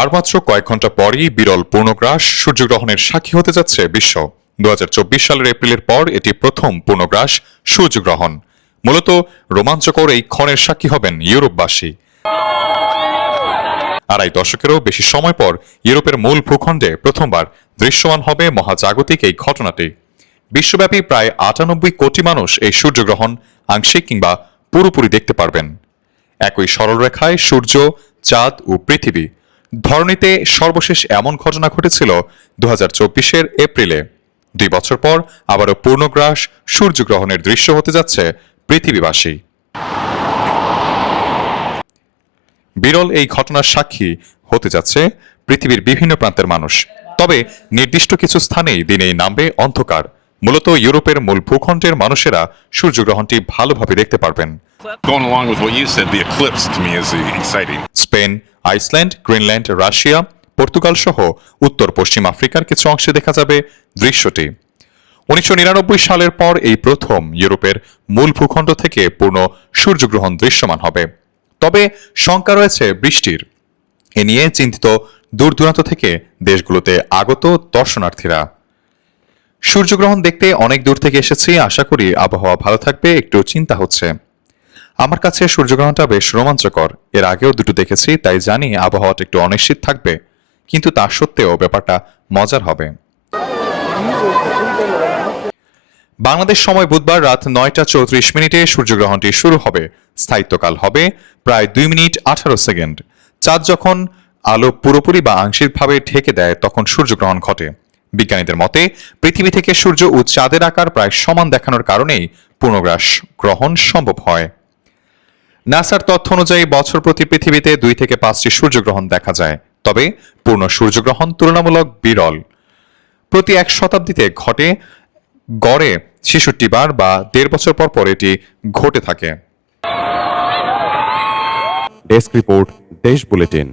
আর মাত্র কয়েক ঘন্টা পরই বিরল পূর্ণগ্রাস সূর্যগ্রহণের সাক্ষী হতে যাচ্ছে বিশ্ব। 2024 সালের এপ্রিলের পর এটি প্রথম পূর্ণগ্রাস সূর্যগ্রহণ। মূলত রোমাঞ্চকর এই ক্ষণের সাক্ষী হবেন ইউরোপবাসী। আড়াই দশকেরও বেশি সময় পর ইউরোপের মূল ভূখণ্ডে প্রথমবার দৃশ্যমান হবে মহাজাগতিক এই ঘটনাটি। বিশ্বব্যাপী প্রায় 98 কোটি মানুষ এই সূর্যগ্রহণ আংশিক কিংবা পুরোপুরি দেখতে পারবেন। একই সরলরেখায় সূর্য, চাঁদ ও পৃথিবী। ধরণীতে সর্বশেষ এমন ঘটনা ঘটেছিল 2024 এপ্রিলে। 2 বছর পর আবারও পূর্ণগ্রাস সূর্যগ্রহণের দৃশ্য হতে যাচ্ছে পৃথিবীবাসী। বিরল এই ঘটনার সাক্ষী হতে যাচ্ছে পৃথিবীর বিভিন্ন প্রান্তের মানুষ। তবে নির্দিষ্ট কিছু স্থানেই দিনেই নামবে অন্ধকার। মূলত ইউরোপের মূল ভূখণ্ডের মানুষেরা সূর্যগ্রহণটি ভালোভাবে দেখতে পারবেন। Going along with what you said, the eclipse to me is exciting. Spain, Iceland, Greenland, Russia, Portugal সহ উত্তর পশ্চিম আফ্রিকার কিছু অংশে দেখা যাবে দৃশ্যটি। 1999 সালের পর এই প্রথম ইউরোপের মূল ভূখণ্ড থেকে পূর্ণ সূর্যগ্রহণ দৃশ্যমান হবে। তবে শঙ্কা রয়েছে বৃষ্টির। এ নিয়ে চিন্তিত দূর দূরান্ত থেকে দেশগুলোতে আগত দর্শনার্থীরা। সূর্যগ্রহণ দেখতে অনেক দূর থেকে এসেছি, আশা করি আবহাওয়া ভালো থাকবে, একটু চিন্তা হচ্ছে। আমার কাছে সূর্যগ্রহণটা বেশ রোমাঞ্চকর। এর আগেও দুটো দেখেছি, তাই জানি আবহাওয়াটা একটু অনিশ্চিত থাকবে, কিন্তু তা সত্ত্বেও ব্যাপারটা মজার হবে। বাংলাদেশ সময় বুধবার রাত 9:34 সূর্যগ্রহণটি শুরু হবে। স্থায়িত্বকাল হবে প্রায় 2 মিনিট 18 সেকেন্ড। চাঁদ যখন আলো পুরোপুরি বা আংশিকভাবে ঢেকে দেয় তখন সূর্যগ্রহণ ঘটে। বিজ্ঞানীদের মতে পৃথিবী থেকে সূর্য ও চাঁদের আকার প্রায় সমান দেখানোর কারণেই পূর্ণগ্রাস গ্রহণ সম্ভব হয়। নাসার তথ্য অনুযায়ী বছর প্রতি পৃথিবীতে 2 থেকে 5টি সূর্যগ্রহণ দেখা যায়। তবে পূর্ণ সূর্যগ্রহণ তুলনামূলক বিরল। প্রতি 1 শতাব্দীতে ঘটে গড়ে 66 বার বা 1.5 বছর পর পর এটি ঘটে থাকে। ডেস্ক রিপোর্ট, দেশ বুলেটিন।